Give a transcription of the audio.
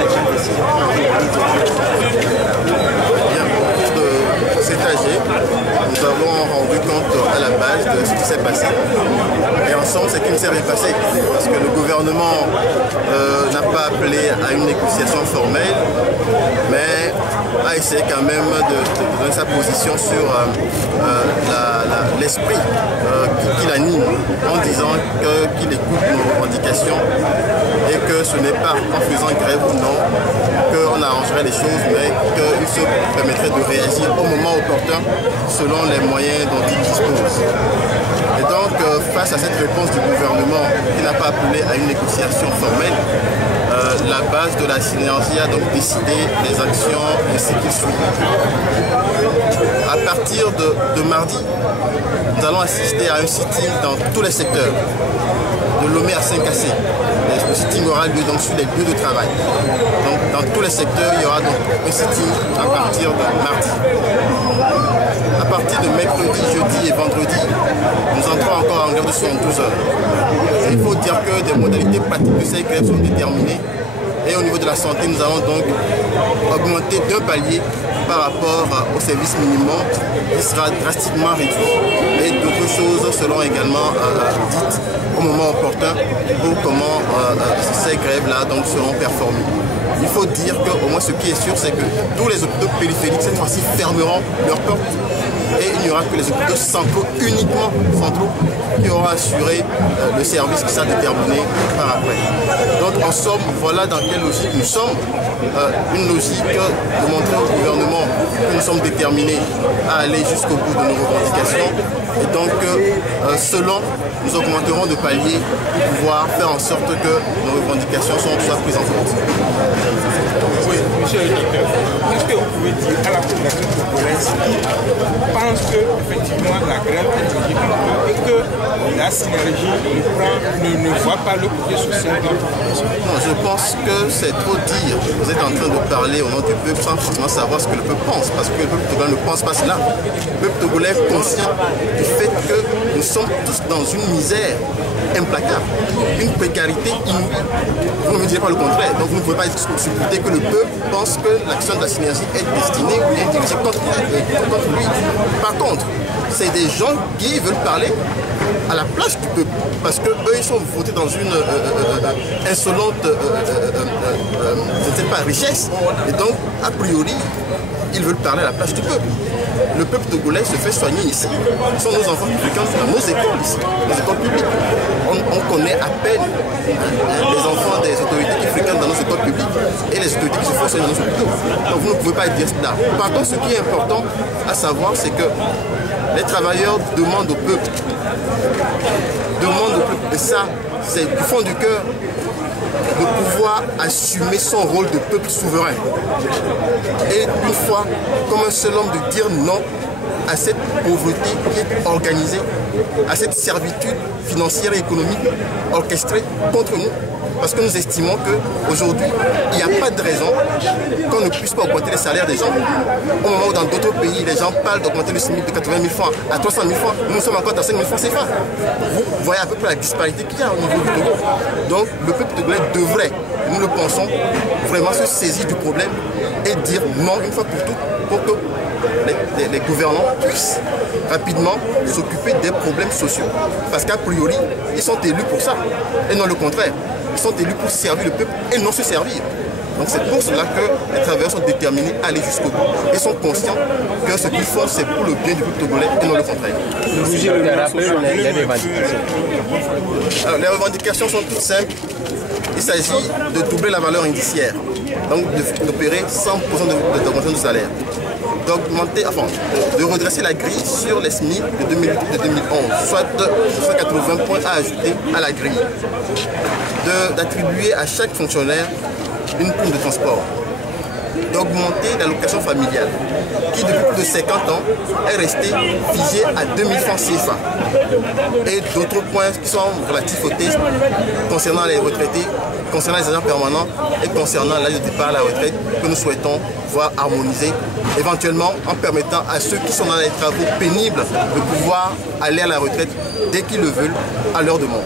les grandes décisions qui ont été prises de cet AG, nous avons rendu compte à la base de ce qui s'est passé. Et ensemble, c'est qu'il ne s'est rien passé. Parce que le gouvernement n'a pas appelé à une négociation formelle, mais a essayé quand même de donner sa position sur l'esprit qui l'anime, en disant qu'il écoute nos revendications et que ce n'est pas en faisant grève ou non qu'on arrangerait les choses, mais qu'il se permettrait de réagir au moment opportun selon les moyens dont il dispose. Et donc, face à cette réponse du gouvernement qui n'a pas appelé à une négociation formelle, la base de la synergie a donc décidé des actions ainsi qu'il suit. À partir de mardi, nous allons assister à un sitting dans tous les secteurs, de Lomé à Saint-Cassé. Le sitting aura lieu donc sur les lieux de travail. Donc dans tous les secteurs, il y aura donc un sitting à partir de mardi. À partir de mercredi, jeudi et vendredi, nous entrons encore en grève de 72 heures. Et il faut dire que des modalités pratiques de ces grèves sont déterminées. Et au niveau de la santé, nous allons donc augmenter d'un palier par rapport au service minimum qui sera drastiquement réduit. Et d'autres choses seront également dites au moment opportun pour comment ces grèves-là seront performées. Il faut dire qu'au moins ce qui est sûr, c'est que tous les hôpitaux périphériques cette fois-ci fermeront leurs portes. Et il n'y aura que les hôpitaux centraux, uniquement centraux, qui auront assuré le service qui sera déterminé par après. Donc en somme, voilà dans quelle logique nous sommes. Une logique de montrer au gouvernement que nous sommes déterminés à aller jusqu'au bout de nos revendications. Et donc, selon, nous augmenterons de palier pour pouvoir faire en sorte que nos revendications soient prises en compte. Oui, monsieur le directeur, est-ce que vous pouvez dire à la population congolaise qui pense qu'effectivement la grève est légitime et que la synergie ne voit pas le côté social de la population? Non, je pense que c'est trop dire. Vous êtes en train de parler au nom du peuple sans forcément savoir ce que le peuple pense, parce que le peuple togolais ne pense pas cela. Le peuple togolais est conscient du fait que nous sommes tous dans une misère implacable, une précarité inouïe. Vous ne me direz pas le contraire. Donc vous ne pouvez pas supporter que le peuple pense que l'action de la synergie est destinée ou est dirigée contre lui. Par contre, c'est des gens qui veulent parler à la place du peuple, parce qu'eux ils sont votés dans une insolente je ne sais pas, richesse, et donc a priori ils veulent parler à la place du peuple. Le peuple togolais se fait soigner ici. Ce sont nos enfants qui fréquentent dans nos écoles ici, nos écoles publiques. On connaît à peine les enfants des autorités qui fréquentent dans nos écoles publiques et les autorités qui se font soigner dans nos hôpitaux. Donc vous ne pouvez pas dire cela. Par contre, ce qui est important à savoir, c'est que les travailleurs demandent au peuple. Et ça, c'est du fond du cœur, de pouvoir assumer son rôle de peuple souverain. Et une fois, comme un seul homme, de dire non à cette pauvreté qui est organisée, à cette servitude financière et économique orchestrée contre nous. Parce que nous estimons qu'aujourd'hui, il n'y a pas de raison qu'on ne puisse pas augmenter les salaires des gens. Au moment où dans d'autres pays, les gens parlent d'augmenter le SMIC de 80 000 francs à 300 000 francs, nous sommes encore à 5 000 francs CFA. Vous voyez à peu près la disparité qu'il y a au niveau du Togo. Donc le peuple togolais devrait, nous le pensons, vraiment se saisir du problème et dire non une fois pour toutes pour que les gouvernants puissent rapidement s'occuper des problèmes sociaux. Parce qu'a priori, ils sont élus pour ça, et non le contraire. Ils sont élus pour servir le peuple et non se servir. Donc c'est pour cela que les travailleurs sont déterminés à aller jusqu'au bout et sont conscients que ce qu'ils font, c'est pour le bien du peuple togolais et non le contraire. Alors, les revendications sont toutes simples. Il s'agit de doubler la valeur indiciaire, donc d'opérer 100% d'augmentation de salaire, d'augmenter, enfin, de redresser la grille sur les SMIC de 2008 et de 2011, soit de 180 points à ajouter à la grille, d'attribuer à chaque fonctionnaire une prime de transport, d'augmenter l'allocation familiale, qui depuis plus de 50 ans est restée figée à 2000 francs CFA. Et d'autres points qui sont relatifs aux tests concernant les retraités, concernant les agents permanents et concernant l'âge de départ à la retraite que nous souhaitons voir harmoniser, éventuellement en permettant à ceux qui sont dans les travaux pénibles de pouvoir aller à la retraite dès qu'ils le veulent à leur demande.